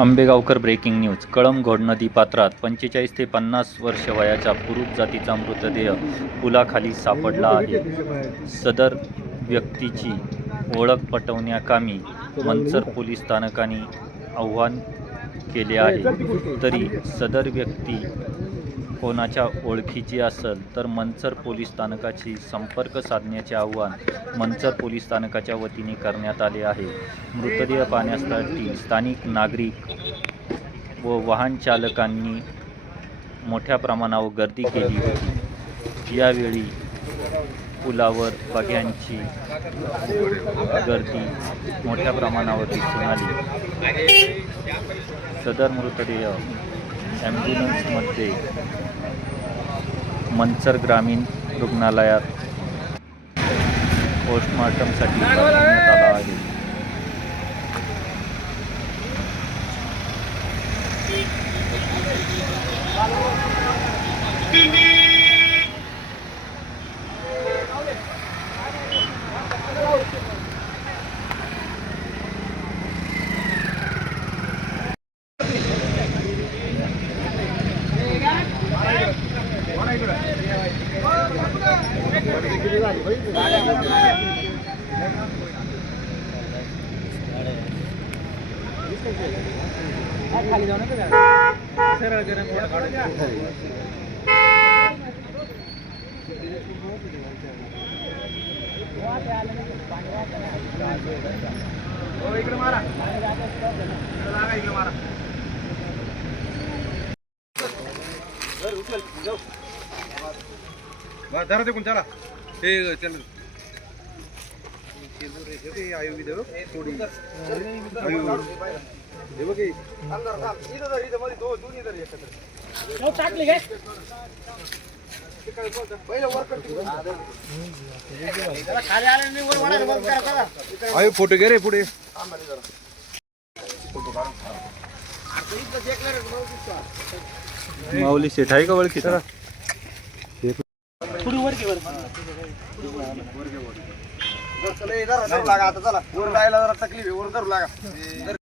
Ambegaonkar breaking news. Kalamb घोड नदी पात्रात 45 ते 50 वर्ष वयाचा पुरुष जातीचा मृतदेह पुलाखाली सापडला आहे. सदर व्यक्तीची ओळख पटवण्याकामी मंचर पोलीस स्थानकाने आवाहन केले आहे. तरी सदर व्यक्ती कोणाच्या ओळखीची असेल तर मंचर पोलीस स्थानकाशी संपर्क साधण्याचे आवाहन मंचर पोलीस स्थानकाच्या वतीने करण्यात आले आहे. मृतदेह पाहण्यासाठी स्थानिक नागरिक व वाहन चालकांनी मोठ्या प्रमाणावर गर्दी केली होती. यावेळी पुलावर बघ्यांची गर्दी मोठ्या प्रमाणावर दिसून आली. सदर मृतदेह ॲम्ब्युलन्समध्ये मंचर ग्रामीण रुग्णालयात पोस्टमॉर्टमसाठी पाठवण्यात आला आहे. खाली जाऊ नका सरळ गरम थोडं काढून इकडे मारा इकडे मारा धरा ते कोण चला ते चल आयोगी देव थोडी हे बघ अंदर थांब इथं धर इथं मध्ये दोन्ही धर एकत्र हो टाकले काय पहिलं वर कर जरा खाली आलं नाही वर वाढायला वर करा चला आयो फोटो घे रे पुढे फोटो काढ आता इथं देखला रे माऊली सेठ आहे का ओळखी? थोडी वर घे वर चला इधर लागा आता चला वर जायला जरा तकलीफ आहे वर धरू लागा